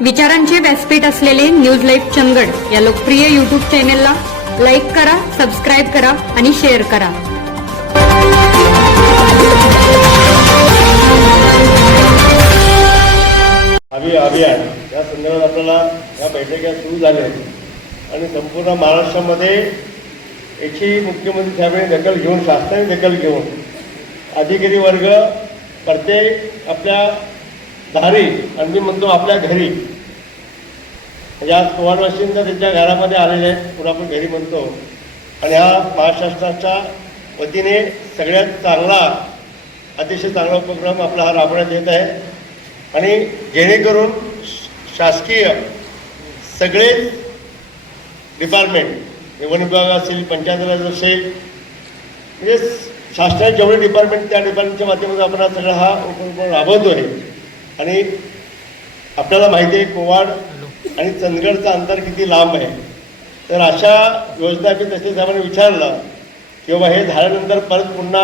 विचारांचे व्यासपीठ असलेले न्यूज लाईव्ह चंदगड या लोकप्रिय युट्यूब चॅनेलला लाईक करा सबस्क्राईब करा आणि शेअर करा. आम्ही अभियान या संदर्भात आपल्याला या बैठका सुरू झाल्या आणि संपूर्ण महाराष्ट्रामध्ये याची मुख्यमंत्री साहेबांनी दखल घेऊन शासनाने दखल घेऊन अधिकारी वर्ग प्रत्येक आपल्या दारी आणि मी म्हणतो आपल्या घरी. म्हणजे आज कुवारवासींचा त्यांच्या घरामध्ये आलेले आहेत पुन्हा आपण घरी म्हणतो. आणि हा महाराष्ट्राच्या वतीने सगळ्यात चांगला अतिशय चांगला उपक्रम आपला हा राबवण्यात येत आहे. आणि जेणेकरून शासकीय सगळेच डिपार्टमेंट वन विभाग असेल पंचायत राज असेल म्हणजे शासनाचे जेवढे डिपार्टमेंट त्या डिपार्टमेंटच्या माध्यमातून आपण हा सगळा हा उपक्रम राबवतो आहे आणि आपल्याला माहिती आहे कोवाड आणि चंदगडचं अंतर किती लांब आहे. तर अशा योजना मी तसे साहेबांनी विचारलं की बाबा हे झाल्यानंतर परत पुन्हा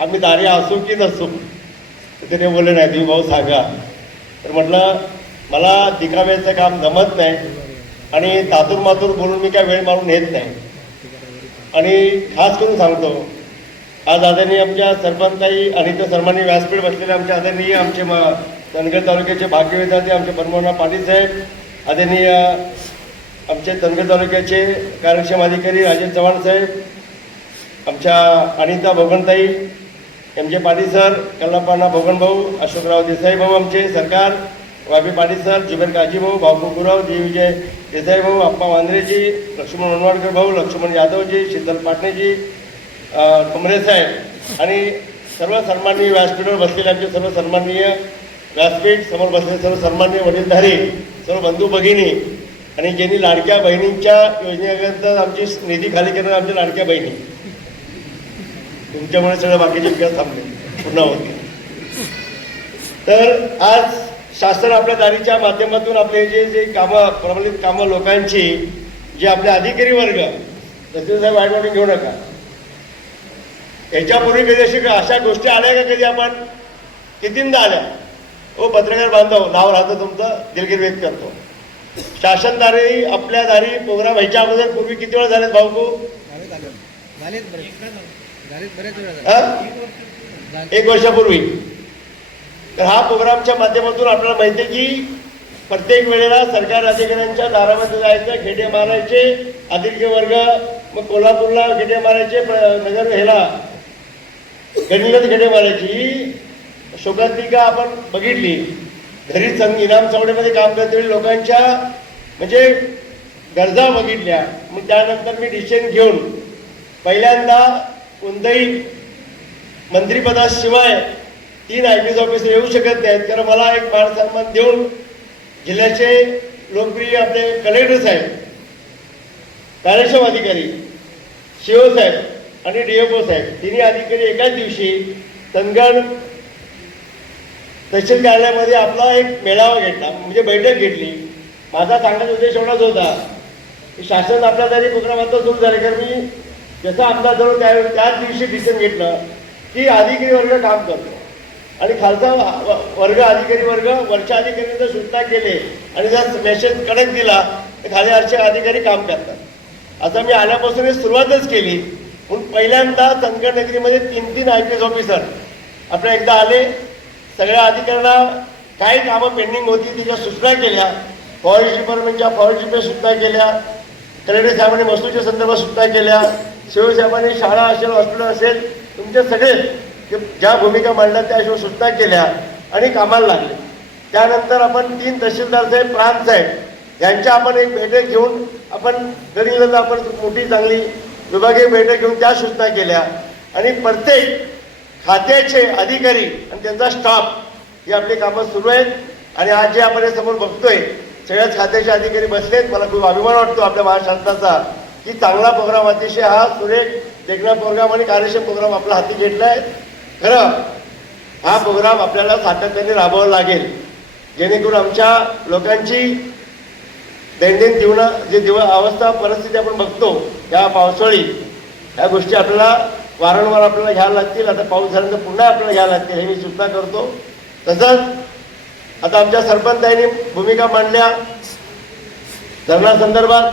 आम्ही दारी असू की नसू? तर ते बोलले नाही तुम्ही भाऊ सांगा. तर म्हटलं मला दिखाव्याचं काम जमत नाही आणि तातूर मातूर बोलून मी काय वेळ मारून येत नाही. आणि खास करून सांगतो आज आदरणीय आमच्या सरपंचाई आणि त्या सर्वांनी व्यासपीठ बसलेले आमचे आदरणीय आमचे म धनगर तालुक्याचे भाग्य विद्यार्थी आमचे परमोना पाटील साहेब आदरणीय आमचे धनगर तालुक्याचे कार्यक्षम अधिकारी राजेश चव्हाण साहेब आमच्या अनिता भोगणताई एम जे पाटील सर कल्लापाना भोगण भाऊ अशोकराव देसाई भाऊ आमचे सरकार वाबी पाटील सर जुबेर काजी भाऊ भाऊ गुरुराव जी विजय देसाई भाऊ आप्पा वांद्रेजी लक्ष्मण मनवाडकर भाऊ लक्ष्मण यादवजी शीतल पाटणेजी कमरे साहेब. आणि सर्व सन्माननीय व्यासपीठावर बसलेले आमचे सर्व सन्माननीय व्यासपीठ समोर बसले सर्व सन्मान्य वडीलधारी सर्व बंधू भगिनी आणि ज्यांनी लाडक्या बहिणींच्या योजनेअंतर्गत आमची निधी खाली केलं आमच्या लाडक्या बहिणी. तुमच्यामुळे सगळं बाकीचे विकास थांबले पुन्हा होते तर आज शासन आपल्या दारीच्या माध्यमातून आपले जे जे कामं प्रबलित कामं लोकांची जे आपले अधिकारी वर्ग तसे साहेब वाईट वाटून घेऊ नका. याच्यापूर्वी कधी अशी अशा गोष्टी आल्या का कधी आपण? कितींदा आल्या? ओ पत्रकार बांधव नाव राहतं तुमचं दिलगिरी व्यक्त करतो. शासनदारी आपल्या दारी प्रोग्राम व्हायच्या अगोदर पूर्वी किती वेळा झालेत भाऊ एक वर्षापूर्वी तर हा प्रोग्रामच्या माध्यमातून आपल्याला माहिती आहे की प्रत्येक वेळेला सरकार अधिकाऱ्यांच्या दारामध्ये जायचं खेडे मारायचे अधिकारी वर्ग मग कोल्हापूरला खेडे मारायचे नगर ह्याला गणित खेडे मारायची. शोकांतिका आपण बघितली. घरी संग इनाम चौड्यामध्ये काम करते लोकांच्या म्हणजे गरजा बघितल्या. मग त्यानंतर मी डिसिजन घेऊन पहिल्यांदा कोणत्याही मंत्रिपदाशिवाय तीन आय पी एस ऑफिसर येऊ शकत नाहीत. कारण मला एक मान सन्मान देऊन जिल्ह्याचे लोकप्रिय आपले कलेक्टर साहेब कार्यक्षम अधिकारी शिओ साहेब आणि डीएफओ साहेब तिन्ही अधिकारी एकाच दिवशी तनगण तहसील कार्यालयामध्ये आपला एक मेळावा घेतला. म्हणजे बैठक घेतली. माझा सांगण्याचा उद्देश एवढाच होता की शासन आपला तरी प्रोग्राम सुरू झाले. कारण मी जसा आमदार जवळ त्या त्याच दिवशी डिसिजन घेतलं की अधिकारी वर्ग काम करतो. आणि खालचा व- वर्ग अधिकारी वर्ग वरच्या अधिकाऱ्यांनी जर सूचना केले आणि जर मेसेज कडक दिला तर खाली आरचे अधिकारी काम करतात. आता मी आल्यापासून सुरुवातच केली. म्हणून पहिल्यांदा चंदगड नगरीमध्ये तीन तीन आय पी एस ऑफिसर आपल्या एकदा आले. सगळ्या अधिकाऱ्यांना काही कामं पेंडिंग होती तिच्या सूचना केल्या. फॉरेस्ट डिपार्टमेंटच्या फॉरेस्टच्या सुद्धा केल्या. कलेक्टर साहेबांनी वस्तूच्या संदर्भात सुद्धा केल्या. शिवसाहेबांनी शाळा असेल हॉस्पिटल असेल तुमचे सगळे ज्या भूमिका मांडल्या त्या हिशोब केल्या आणि कामाला लागले. त्यानंतर आपण तीन तहसीलदार साहेब प्रांत साहेब यांच्या आपण एक बैठक घेऊन आपण गडिंगला आपण मोठी चांगली विभागीय बैठक घेऊन त्या सूचना केल्या. आणि प्रत्येक खात्याचे अधिकारी आणि त्यांचा स्टाफ ही आपली कामं सुरू आहेत. आणि आज जे आपण समोर बघतोय सगळ्याच खात्याचे अधिकारी बसलेत. मला खूप अभिमान वाटतो आपल्या महाराष्ट्राचा की चांगला प्रोग्राम अतिशय हा सुरेख. देखणा प्रोग्राम आणि कार्यक्षम प्रोग्राम आपला हाती घेतला आहे. खरं हा प्रोग्राम आपल्याला सातत्याने राबवावा लागेल. जेणेकरून आमच्या लोकांची दैनंदिन जीवना जे दिव अवस्था परिस्थिती आपण बघतो या पावसाळी या गोष्टी आपल्याला वारंवार आपल्याला घ्यायला लागतील. आता पाऊस झाल्यानंतर पुन्हा आपल्याला घ्यायला लागतील. हे मी सूचना करतो. तसंच आता आमच्या सरपंचांनी भूमिका मांडल्या. धरणासंदर्भात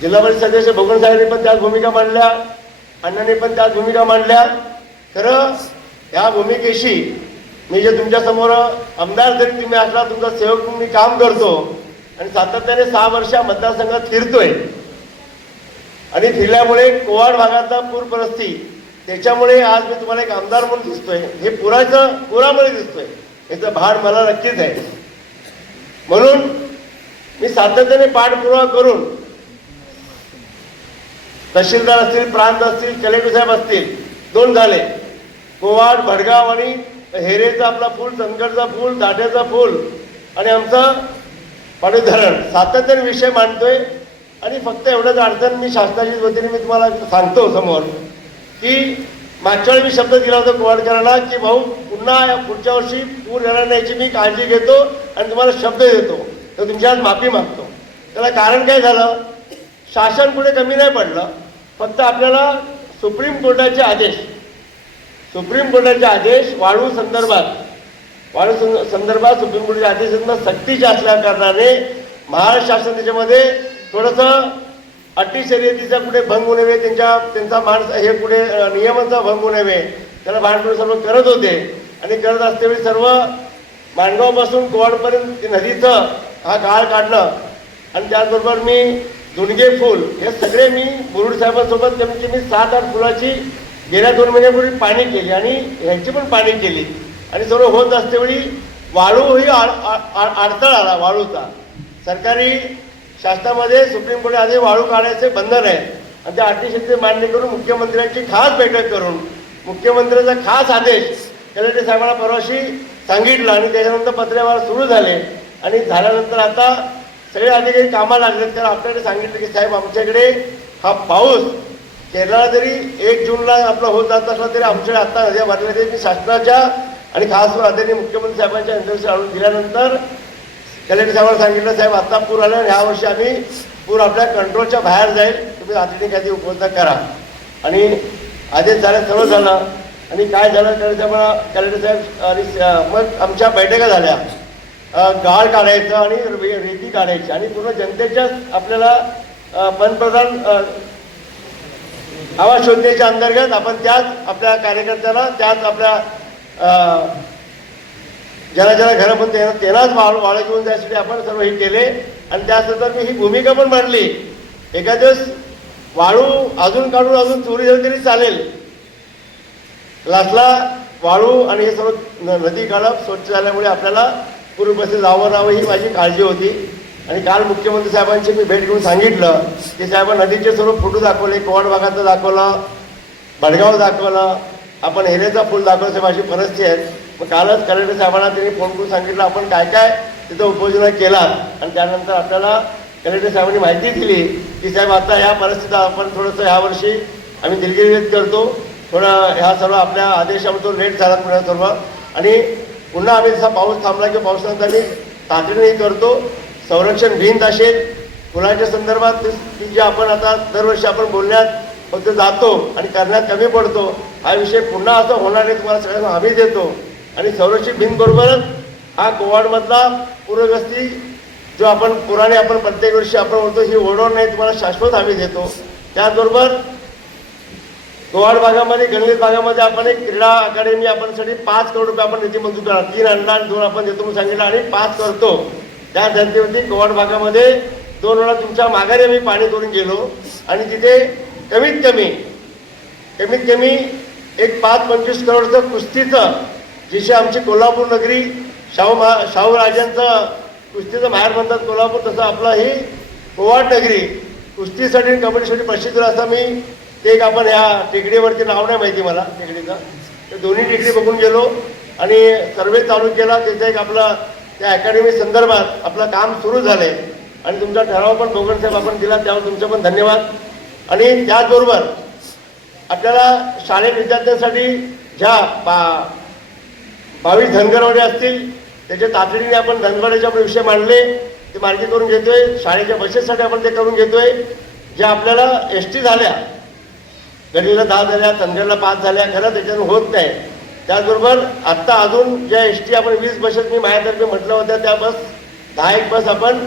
जिल्हा परिषद सदस्य भोगणसाहेबांनी पण त्याच भूमिका मांडल्या. अण्णांनी पण त्याच भूमिका मांडल्या. खरं ह्या भूमिकेशी मी जे तुमच्यासमोर आमदार जरी तुम्ही असला तुमचा सेवक मी काम करतो आणि सातत्याने सहा वर्ष मतदारसंघात फिरतोय. आणि फिरल्यामुळे कोवाड भागातला पूर परिस्थिती त्याच्यामुळे आज मी तुम्हाला एक आमदार म्हणून दिसतोय. हे पुराचं पुरामुळे दिसतोय. याचं भार मला नक्कीच आहे. म्हणून मी सातत्याने पाठपुरावा करून तहसीलदार असतील प्रांत असतील कलेक्टर साहेब असतील दोन झाले. कोवाड भडगाव आणि हेरेचा आपला पूल चंदगडचा पूल दाट्याचा पूल आणि आमचं पाणी धरण सातत्याने विषय मांडतोय. आणि फक्त एवढंच अडचण मी शासनाच्या वतीने मी तुम्हाला सांगतो समोर की मागच्या वेळी मी शब्द दिला होता कुवाडकरांना की भाऊ पुन्हा पुढच्या वर्षी पूर येणार नाही याची मी काळजी घेतो आणि तुम्हाला शब्द देतो. तर तुमच्या आज माफी मागतो. त्याला कारण काय झालं? शासन पुढे कमी नाही पडलं. फक्त आपल्याला सुप्रीम कोर्टाचे आदेश सुप्रीम कोर्टाचे आदेश वाळू संदर्भात वाळू सं- संदर्भात सुप्रीम कोर्टाचे आदेश सक्तीचे असल्या कारणाने महाराष्ट्र शासन त्याच्यामध्ये थोडंसं अटी शर्यतीचा कुठे भंग होऊ नये त्यांच्या त्यांचा माणस हे कुठे नियमांचा भंग होऊ नये त्याला भांडवल सर्व करत होते. आणि करत असतेवेळी सर्व माणगावपासून गोवाडपर्यंत ते नदीचं हा काळ काढलं. आणि त्याचबरोबर मी दुणगे फूल हे सगळे मी मुरुड साहेबांसोबत कमीत कमी सात आठ फुलाची गेल्या दोन महिन्यापूर्वी पाणी केली आणि ह्याची पण पाणी केली. आणि सर्व होत असतेवेळी वाळू ही आड- आड- अडथळा आला वाळूचा. सरकारी शासनामध्ये सुप्रीम कोर्ट आधी वाळू काढायचे बंधन आहे. आणि त्या अटीशक्ती मान्य करून मुख्यमंत्र्यांची खास बैठक करून मुख्यमंत्र्यांचा खास आदेश कलेक्टर साहेबांना परवाशी सांगितलं आणि त्याच्यानंतर पत्रव्यवहार सुरू झाले. आणि झाल्यानंतर आता सगळे अधिकारी कामाला लागलेत. कारण आपल्याकडे सांगितलं की साहेब आमच्याकडे हा पाऊस केरळला जरी एक जूनला आपला होत जात असला तरी आमच्याकडे आता नद्या भरल्या तरी मी शासनाच्या आणि खास आदरणीय मुख्यमंत्री साहेबांच्या अंतर्गत आणून दिल्यानंतर कलेक्टर साहेबांना सांगितलं साहेब आत्ता पूर आलं आणि ह्या वर्षी आम्ही पूर आपल्या कंट्रोलच्या बाहेर जाईल. तुम्ही तातडीने काहीतरी उपलब्ध करा. आणि आदेश झालं सर्व झालं. आणि काय झालं कलेक्टर साहेबांना कलेक्टर साहेब आणि मग आमच्या बैठका झाल्या. गाळ काढायचं आणि रे- रेती काढायची. आणि पूर्ण जनतेच्याच आपल्याला पंतप्रधान आवाज आवास योजनेच्या अंतर्गत आपण त्याच आपल्या कार्यकर्त्यांना त्याच आपल्या ज्याला ज्याला घरं पण त्यांना त्यांनाच वाळ वाळू घेऊन जायसाठी आपण सर्व हे केले. आणि त्या मी ही भूमिका पण मांडली. एका दिवस वाळू अजून काढून अजून चोरी झाली तरी चालेल. लासला वाळू आणि हे सर्व न- नदी काढप स्वच्छ झाल्यामुळे आपल्याला पूर्वपसे जावं राहावं ही माझी काळजी होती. आणि काल मुख्यमंत्री साहेबांची मी भेट घेऊन सांगितलं की साहेब नदीचे सर्व फोटो दाखवले कोवाड भागाचं दाखवलं भडगाव दाखवलं आपण हेरेचा फुल दाखवलं साहेब अशी परिस्थिती आहे. मग कालच कलेक्टर साहेबांना त्यांनी फोन करून सांगितलं आपण काय काय तिथं उपयोजना केला आणि त्यानंतर आपल्याला कलेक्टर साहेबांनी माहिती दिली की साहेब आता ह्या परिस्थितीत आपण थोडंसं ह्या वर्षी आम्ही दिलगिरी व्यक्त करतो. थोडं ह्या सर्व आपल्या आदेशामध्ये लेट झाला पुन्हा सर्व. आणि पुन्हा आम्ही जसा पाऊस थांबला की पावसानंतर आम्ही तातडीने करतो. संरक्षण भिंत असेल. फुलाच्या संदर्भात की जे आपण आता दरवर्षी आपण बोलण्यात फक्त जातो आणि करण्यात कमी पडतो हा विषय पुन्हा असं होणार नाही तुम्हाला सगळ्यांना हमी देतो. आणि संरक्षित भिंत बरोबरच हा कोवाडमधला पूरग्रस्ती जो आपण पुराणे आपण प्रत्येक वर्षी आपण बोलतो ही ओढवण नाही तुम्हाला शाश्वत हमी देतो. त्याचबरोबर कोवाड भागामध्ये गणित भागामध्ये आपण एक क्रीडा अकादमी आपण साठी पाच करोड रुपये आपण निधी मंजूर करा तीन आणला आणि दोन आपण देतो म्हणून सांगितलं आणि पाच करतो. त्या धर्तीवरती कोवाड भागामध्ये दोन वेळा तुमच्या माघारी आम्ही पाणी करून गेलो. आणि तिथे कमीत कमी कमीत कमी एक पाच पंचवीस करोडचं कुस्तीचं जिथे आमची कोल्हापूर नगरी शाहू महा शाहू राजांचं कुस्तीचं माहेर म्हणतात कोल्हापूर तसं आपलं ही कोवाड नगरी. कुस्तीसाठी आणि कबड्डीसाठी प्रसिद्ध असं मी. ते एक आपण ह्या टेकडीवरती नाव नाही माहिती मला टेकडीचं. ते दोन्ही टेकडी बघून गेलो आणि सर्वे चालू केला. त्याचा एक आपला त्या अकॅडमी संदर्भात आपलं काम सुरू झालंय आणि तुमचा ठराव पण बोगन साहेब आपण दिला त्यावर तुमचं पण धन्यवाद. आणि त्याचबरोबर आपल्याला शाळेत विद्यार्थ्यांसाठी ज्या बा बावीस धनगरवाडे असतील त्याच्या तातडीने आपण धनगराचे आपण विषय मांडले ते मार्गी करून घेतोय. शाळेच्या बसेससाठी आपण ते करून घेतोय. ज्या आपल्याला एस टी झाल्या गडीला दहा झाल्या तनगडला पाच झाल्या खरं त्याच्यातून होत नाही. त्याचबरोबर आत्ता अजून ज्या एस टी आपण वीस बसेस मी माझ्यातर्फे म्हटलं होत्या त्या बस दहा एक बस आपण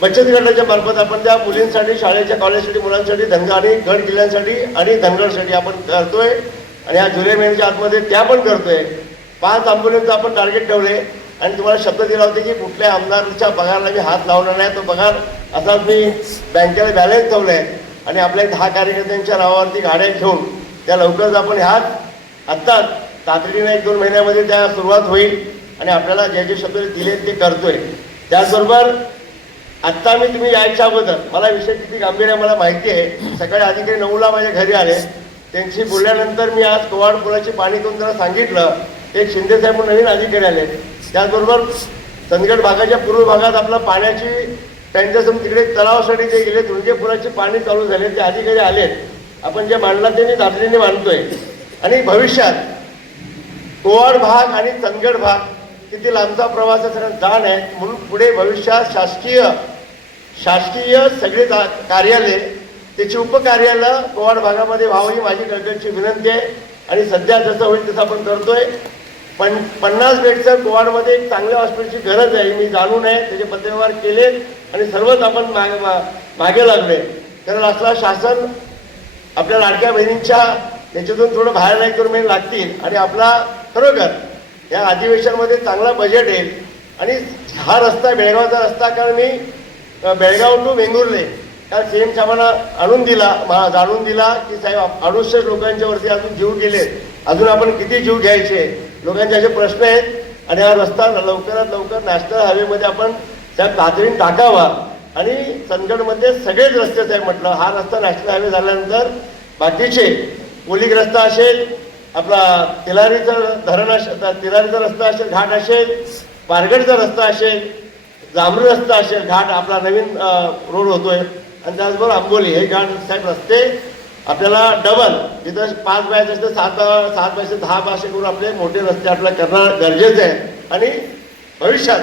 बचत गटाच्या मार्फत आपण त्या मुलींसाठी शाळेच्या कॉलेजसाठी मुलांसाठी धनगर आणि गड किल्ल्यांसाठी आणि धनगरसाठी आपण करतोय. आणि या जुलै महिन्याच्या आतमध्ये त्या पण करतोय. पाच अँब्युलन्सचं आपण टार्गेट ठेवले. आणि तुम्हाला शब्द दिला होता की कुठल्या आमदारच्या पगारला मी हात लावणार नाही. तो पगार असाच मी बँकेला बॅलन्स ठेवलाय आणि आपल्या दहा कार्यकर्त्यांच्या नावावरती गाड्या घेऊन त्या लवकरच आपण ह्यात आत्ताच तातडीने एक दोन महिन्यामध्ये त्या सुरुवात होईल. आणि आपल्याला जे जे शब्द दिले ते करतोय. त्याचबरोबर आत्ता मी तुम्ही यायच्या अगोदर मला विषय किती गांभीर्य मला माहिती आहे. सकाळी अधिकारी नऊला माझ्या घरी आले. त्यांची बोलल्यानंतर मी आज कोवाड पुलाची पाणी करून त्यांना सांगितलं. एक शिंदेसाहेब म्हणून नवीन अधिकारी आले. त्याचबरोबर चंदगड भागाच्या पूर्व भागात आपला पाण्याची त्यांच्यासमोर तिकडे तलावासाठी जे गेले धुंडे पाणी चालू झाले ते अधिकारी आलेत आपण जे मांडला ते मी तातडीने मांडतोय. आणि भविष्यात कोवाड भाग आणि चंदगड भाग किती लांबचा प्रवास असणारा जाण आहे. म्हणून पुढे भविष्यात शासकीय शासकीय सगळे जा- कार्यालय त्याची उपकार्यालय कोवाड भागामध्ये व्हावं ही माझी कळकळीची विनंती आहे. आणि सध्या जसं होईल तसं आपण करतोय. पण पन्नास बेडचं गोवाडमध्ये एक चांगल्या हॉस्पिटलची गरज आहे. मी जाणून आहे त्याचे पत्रव्यवहार केले आणि सर्वच आपण मागे मा- मागे लागले. कारण असला शासन आपल्या लाडक्या बहिणींच्या याच्यातून थोडं बाहेर नाही करून मी लागतील आणि आपला खरोखर या अधिवेशनामध्ये चांगला बजेट येईल. आणि हा रस्ता बेळगावचा रस्ता कारण मी बेळगाव टू वेंगुर्ले कारण सीएम साहेबांना आणून दिला मा- जाणून दिला की साहेब अडुसष्ट लोकांच्या वरती अजून जीव गेले. अजून आपण किती जीव घ्यायचे? लोकांचे असे प्रश्न आहेत आणि हा रस्ता लवकरात लवकर नॅशनल हायवेमध्ये आपण त्या तातडीने टाकावा. आणि चंदगडमध्ये सगळेच रस्ते साहेब म्हटलं. हा रस्ता नॅशनल हायवे झाल्यानंतर बाकीचे पोलिक रस्ता असेल आपला तिलारीचं धरण असेल तिलारीचा रस्ता असेल घाट असेल पारगडचा रस्ता असेल जांभरू रस्ता असेल घाट आपला नवीन रोड होतोय. आणि त्याचबरोबर आंबोली हे घाट साहेब रस्ते आपल्याला डबल इथं पाच बायचे असते सात सात बायचे दहा बायचे करून आपले मोठे रस्ते आपल्याला करणं गरजेचं आहे. आणि भविष्यात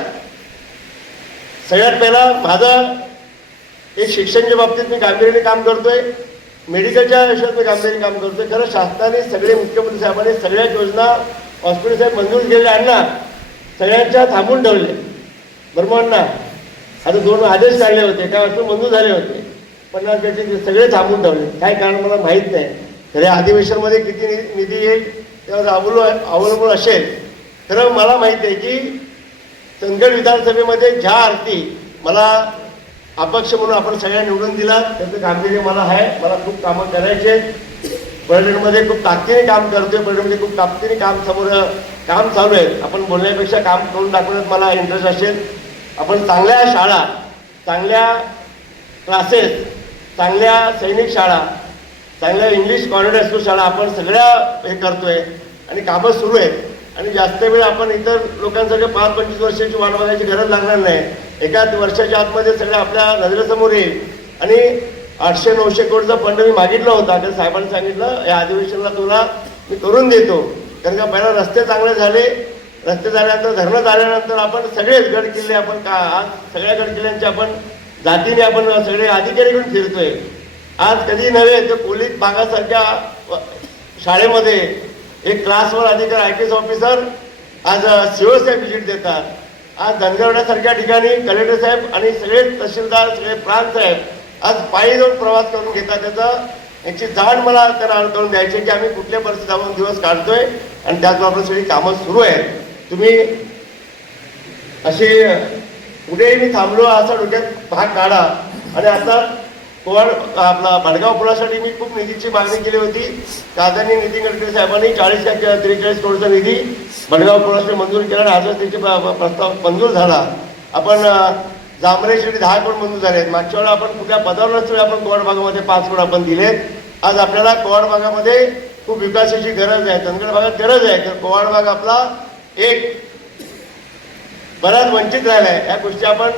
सगळ्यात पहिला माझं एक शिक्षणच्या बाबतीत मी गांभीर्याने काम करतोय. मेडिकलच्या आयुष्यात मी गांभीर्याने काम करतोय. खरं शासनाने सगळे मुख्यमंत्री साहेबांनी सगळ्या योजना हॉस्पिटल साहेब मंजूर केलेल्या अण्णा सगळ्यांच्या थांबून ठेवले. बरोबर अण्णा? आता दोन आदेश काढले होते. काय वस्तू मंजूर झाले होते. पन्नास पैसे सगळे थांबून ठेवले. काय कारण मला माहीत नाही. खरे अधिवेशनमध्ये किती नि- निधी येईल त्यावर अवलंब अवलंबून असेल. खरं मला माहीत आहे की चंदगड विधानसभेमध्ये ज्या अर्थी मला अपक्ष म्हणून आपण सगळ्या निवडून दिला त्याचं गांभीर्य मला आहे. मला खूप कामं करायचे आहेत. पर्यटनमध्ये खूप ताकदीने काम करतोय. पर्यटनमध्ये खूप ताकदीने काम समोर काम चालू आहे. आपण बोलण्यापेक्षा काम करून दाखवण्यात मला इंटरेस्ट असेल. आपण चांगल्या शाळा चांगल्या क्लासेस चांगल्या सैनिक शाळा चांगल्या इंग्लिश कॉन्व्हेंट स्कूल शाळा आपण सगळ्या हे करतोय आणि कामं सुरू आहेत. आणि जास्त वेळ आपण इतर लोकांसारखे पाच पंचवीस वर्षाची वाट बघायची गरज लागणार नाही. एका वर्षाच्या आतमध्ये सगळं आपल्या नजरेसमोर येईल. आणि आठशे नऊशे कोटीचा फंड मी मागितला होता. तर साहेबांनी सांगितलं या अधिवेशनाला तुला मी करून देतो. कारण का पहिला रस्ते चांगले झाले. रस्ते झाल्यानंतर धरणं झाल्यानंतर आपण सगळेच गड किल्ले आपण का आज सगळ्या गड किल्ल्यांचे आपण जातीने आपण सगळे अधिकारी घेऊन फिरतोय. आज कधी नव्हे तर पोलीस भागासारख्या शाळेमध्ये एक क्लासवर अधिकारी आय पी एस ऑफिसर आज सीओ साहेब व्हिजिट देतात. आज धनगरवाड्यासारख्या ठिकाणी कलेक्टर साहेब आणि सगळे तहसीलदार सगळे प्रांत साहेब आज पायी जाऊन प्रवास करून घेतात. त्याचं याची जाण मला त्यांना करून द्यायची की आम्ही कुठल्या परिस्थितीत आपण दिवस काढतोय आणि त्याचबरोबर सगळी कामं सुरू आहेत. तुम्ही अशी कुठेही मी थांबलो असा डोक्यात भाग काढा. आणि आता कोण आपला भडगाव पुलासाठी मी खूप निधीची मागणी केली होती. आदरणीय नितीन गडकरी साहेबांनी चाळीस का त्रेचाळीस करोडचा निधी भडगाव पुलासाठी मंजूर केला आणि आजच त्याची प- प्रस्ताव मंजूर झाला आपण अं, जांभरेसाठी दहा करोड मंजूर झाले आहेत. मागच्या वेळेला आपण कुठल्या पदावरच आपण कोवाड भागामध्ये पाच करोड आपण दिलेत. आज आपल्याला कोवाड भागामध्ये खूप विकासाची गरज आहे. चंदगड भागात गरज आहे. तर कोवाड भाग आपला एक बराच वंचित राहिलाय. या गोष्टी आपण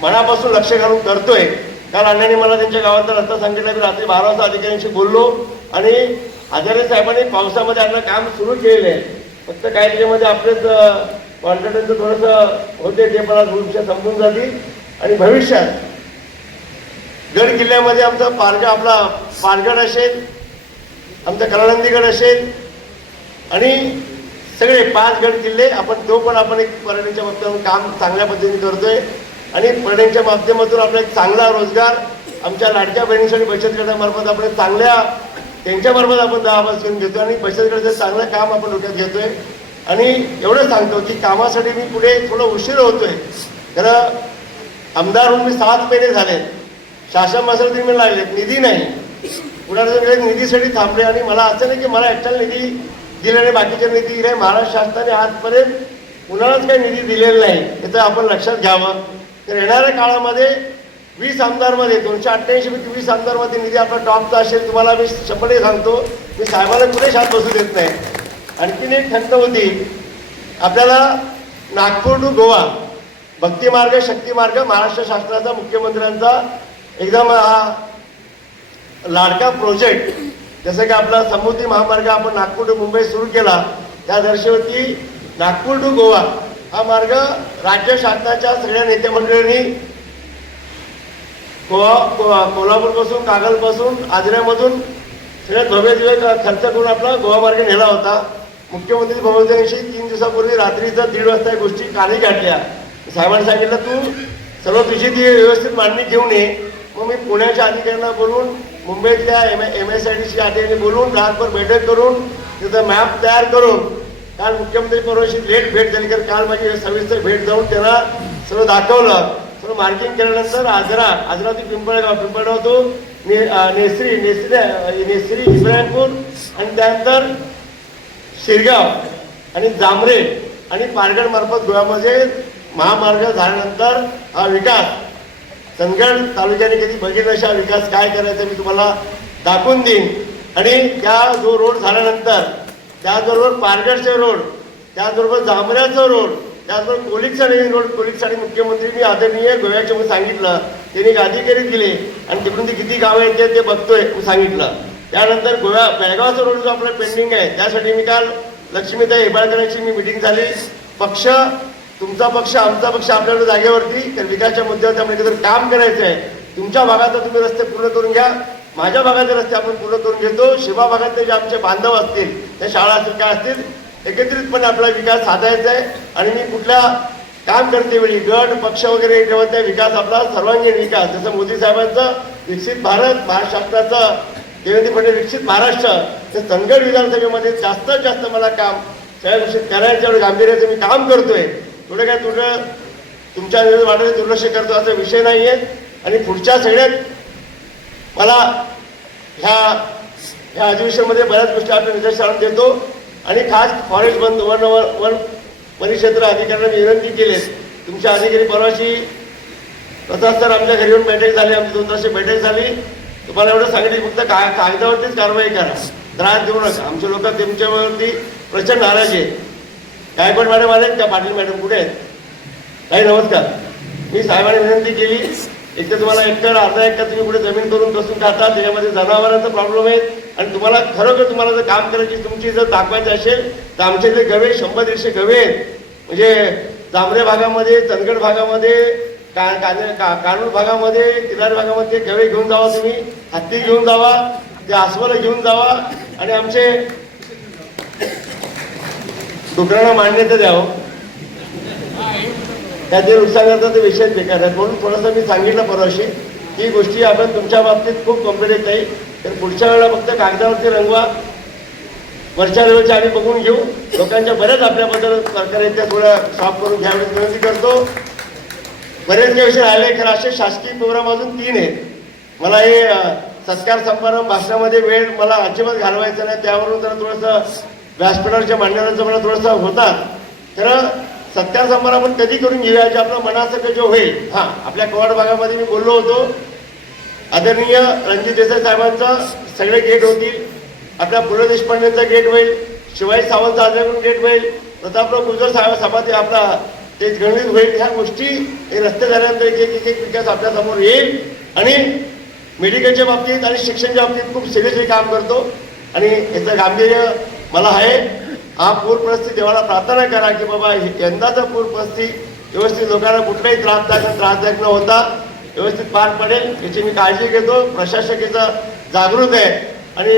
मनापासून लक्ष घालून करतोय. काल अण्णांनी मला त्यांच्या गावातला रस्ता सांगितला. मी रात्री बारा वाजता अधिकाऱ्यांशी बोललो आणि हजारे साहेबांनी पावसामध्ये आपलं काम सुरू केलेलं आहे. फक्त काही त्याच्यामध्ये आपलेच कॉन्ट्रॅक्टरचं थोडंसं होते ते मला भविष्यात समजून जातील. आणि भविष्यात गड किल्ल्यामध्ये आमचं पारग आपला पारगड असेल आमचं कलानंदीगड असेल आणि सगळे पाच गड किल्ले आपण तो पण आपण एक पर्यटनच्या बाबतीत काम चांगल्या पद्धतीने करतोय. आणि पर्यटनच्या माध्यमातून आपला एक चांगला रोजगार आमच्या लाडक्या बहिणीसाठी बचत गटामार्फत आपण चांगल्या त्यांच्यामार्फत आपण दहा आवाज घेऊन घेतो आणि बचत गटाचं चांगलं काम आपण डोक्यात घेतोय. आणि एवढं सांगतो की कामासाठी मी पुढे थोडं उशीर होतोय. खरं आमदार होऊन मी सात महिने झाले शासन मसरती मी लागलेत निधी नाही. कुणाला निधीसाठी थांबले. आणि मला असं नाही की मला एकट्याला निधी दिला आणि बाकीचे निधी काही महाराष्ट्र शासनाने आजपर्यंत कुणालाच काही निधी दिलेला नाही. याचं आपण लक्षात घ्यावं. तर येणाऱ्या काळामध्ये वीस आमदारमध्ये दोनशे अठ्ठ्याऐंशी पैकी वीस आमदारमध्ये निधी आपला टॉपचा असेल तुम्हाला मी शंभर सांगतो मी साहेबाला कुठेच हात बसू देत नाही. आणखीन एक खंत होती. आपल्याला नागपूर टू गोवा भक्तिमार्ग शक्तिमार्ग महाराष्ट्र शासनाचा मुख्यमंत्र्यांचा एकदम हा लाडका प्रोजेक्ट जसं की आपला समुद्री महामार्ग आपण नागपूर टू मुंबई सुरू केला त्या दर्शवती नागपूर टू गोवा हा मार्ग राज्य शासनाच्या सगळ्या नेते मंडळींनी गोवा को- कोल्हापूरपासून कागलपासून आजऱ्यामधून सगळ्यात भव्य दिवस खर्च करून आपला गोवा मार्ग नेला होता. मुख्यमंत्री महोदयांशी तीन दिवसापूर्वी रात्रीचा दीड वाजता या गोष्टी कानी काढल्या. साहेबांनी सांगितलं तू सर्व तुझी ती व्यवस्थित मांडणी घेऊन ये. मग मी पुण्याच्या अधिकाऱ्यांना बोलून मुंबईतल्या M M S I D C अधिकाऱ्यांनी बोलून रातभर बैठक करून तिथं मॅप तयार करून काल मुख्यमंत्री परवाशी लेट भेट झाली. कारण काल माझी सविस्तर भेट जाऊन त्यांना सगळं दाखवलं. सगळं मार्किंग केल्यानंतर आजरा आजरा ती पिंपळगाव पिंपळगाव तो ने नेसरी नेसरी नेसरी इब्राहिमपूर आणि त्यानंतर शिरगाव आणि जांभरे आणि पारगड मार्फत गोव्यामध्ये महामार्ग झाल्यानंतर हा विकास चंदगड तालुक्याने कधी बघितलं अशा विकास काय करायचा मी तुम्हाला दाखवून देईन. आणि त्या जो रोड झाल्यानंतर त्याचबरोबर पारगडचे रोड त्याचबरोबर जांभऱ्याचा रोड त्याचबरोबर कोलिकचा नवीन रोड कोलिकसाठी मुख्यमंत्रींनी आदरणीय गोव्याचे मी सांगितलं त्यांनी गादी करीत दिले आणि तिकडून ते किती गावं आहेत ते- बघतोय मी सांगितलं. त्यानंतर गोव्या बेळगावचा रोड जो आपला पेंडिंग आहे त्यासाठी मी काल लक्ष्मीताई हेबाळकरांची मी मिटिंग झाली. पक्ष तुमचा पक्ष आमचा पक्ष आपल्याकडे जागेवरती तर विकासाच्या मुद्द्यावरती आपण एकत्र काम करायचं आहे तुमच्या भागात तुम्ही रस्ते पूर्ण करून घ्या. माझ्या भागाचे रस्ते आपण पूर्ण करून घेतो. शिवा भागातले जे आमचे बांधव असतील त्या शाळा असतील काय असतील एकत्रितपणे आपला विकास साधायचा आहे आणि मी कुठल्या काम करते वेळी गट पक्ष वगैरे ठेवत नाही विकास आपला सर्वांगीण विकास जसं मोदी साहेबांचं विकसित भारत महाराष्ट्राचं देवेंद्र फडणवीस विकसित महाराष्ट्र तर संगड विधानसभेमध्ये जास्तीत जास्त मला काम सगळ्या गोष्टी करायच्या गांभीर्याचं मी काम करतोय. थोडं काय तुझं तुमच्या विरोधात वाटत दुर्लक्ष करतो असा विषय नाही आहे आणि पुढच्या सगळ्यात मला ह्या ह्या अधिवेशनामध्ये बऱ्याच गोष्टी आपण निदर्शनात देतो. आणि खास फॉरेस्ट बंद वन वन वन परिक्षेत्र अधिकाऱ्यांना विनंती केली. तुमच्या अधिकारी परवाशी प्रसाद सर आमच्या घरी येऊन बैठक झाली आमची दोन तासची बैठक झाली. तुम्हाला एवढं सांगितली फक्त का कागदावरतीच कारवाई करा. त्रास देऊ नका. आमचे लोक तुमच्यावरती प्रचंड नाराज आहेत गायकवाड मॅडम आहेत का पाटील मॅडम कुठे आहेत? काही नमस्कार. मी साहेबांनी विनंती केली. एक तर तुम्हाला एकतर अर्धा एकर तुम्ही कुठे जमीन करून बसून खाता त्याच्यामध्ये जनावरांचा प्रॉब्लेम आहे. आणि तुम्हाला खरोखर तुम्हाला जर काम करायची तुमची जर दाखवायचं असेल तर आमच्या इथे गवे शंभर दीडशे गवे आहेत. म्हणजे जांभरे भागामध्ये चंदगड भागामध्ये का का कानूर भागामध्ये किनार भागामध्ये गवे घेऊन जावा तुम्ही. हत्ती घेऊन जावा ते अस्वलं घेऊन जावा. आणि आमचे डुकरांना मान्यता द्यावं. त्याचे नुकसान करतात ते विषय बेकार आहेत म्हणून थोडंसं मी सांगितलं परवाशी ही गोष्टी आपण तुमच्या बाबतीत खूप कॉम्प्लिकेट नाही तर पुढच्या वेळेला फक्त कागदावरती रंगवा. वरच्या लेवलच्या आम्ही बघून घेऊ. लोकांच्या बऱ्याच आपल्याबद्दल सरकार त्या थोड्या साफ करून घ्यावी विनंती करतो. बरेच काही विषय राहिले खरं असे शासकीय प्रोग्राम अजून तीन आहेत. मला हे सत्कार समारंभ भाषणामध्ये वेळ मला अजिबात घालवायचा नाही. त्यावरून जरा थोडंसं व्यासपीठावरच्या मांडणाऱ्यांचं मला थोडंसं होतात. तर सत्याचा आपण कधी करून घेऊया जे आपलं मनासारखं जे होईल? हां आपल्या कवाड भागामध्ये मी बोललो होतो. आदरणीय रणजित देसाई साहेबांचं सगळे गेट होतील. आपल्या पु ल देशपांडेंचा गेट होईल. शिवाजी सावंतचा आजऱ्याकडून गेट होईल. प्रतापराव गुजर साहेब सभाते आपला ते गणित होईल. ह्या गोष्टी हे रस्ते झाल्यानंतर एक एक एक एक विकास आपल्यासमोर येईल. आणि मेडिकलच्या बाबतीत आणि शिक्षणच्या बाबतीत खूप सिरियसली काम करतो. आणि याचं गांभीर्य मला आहे हा पूर परिस्थिती देवाला प्रार्थना करा की बाबा यंदाचा पूर परिस्थिती व्यवस्थित लोकांना कुठलाही त्रासदायक त्रासदायक न होता व्यवस्थित पार पडेल याची मी काळजी घेतो. प्रशासकीचं जागृत आहे आणि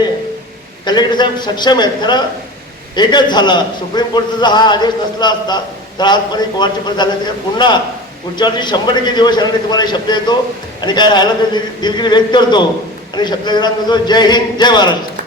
कलेक्टर साहेब सक्षम आहेत. खरं एकच झालं. सुप्रीम कोर्टचा जर हा आदेश नसला असता तर आजपर्यंत कोर्टची पण झालं तर पुन्हा पुढच्या वर्षी शंभर टक्के दिवस येणार तुम्हाला शब्द येतो आणि काय राहिलं तर दिलगिरी व्यक्त करतो. आणि शब्द विराम जय हिंद जय महाराष्ट्र.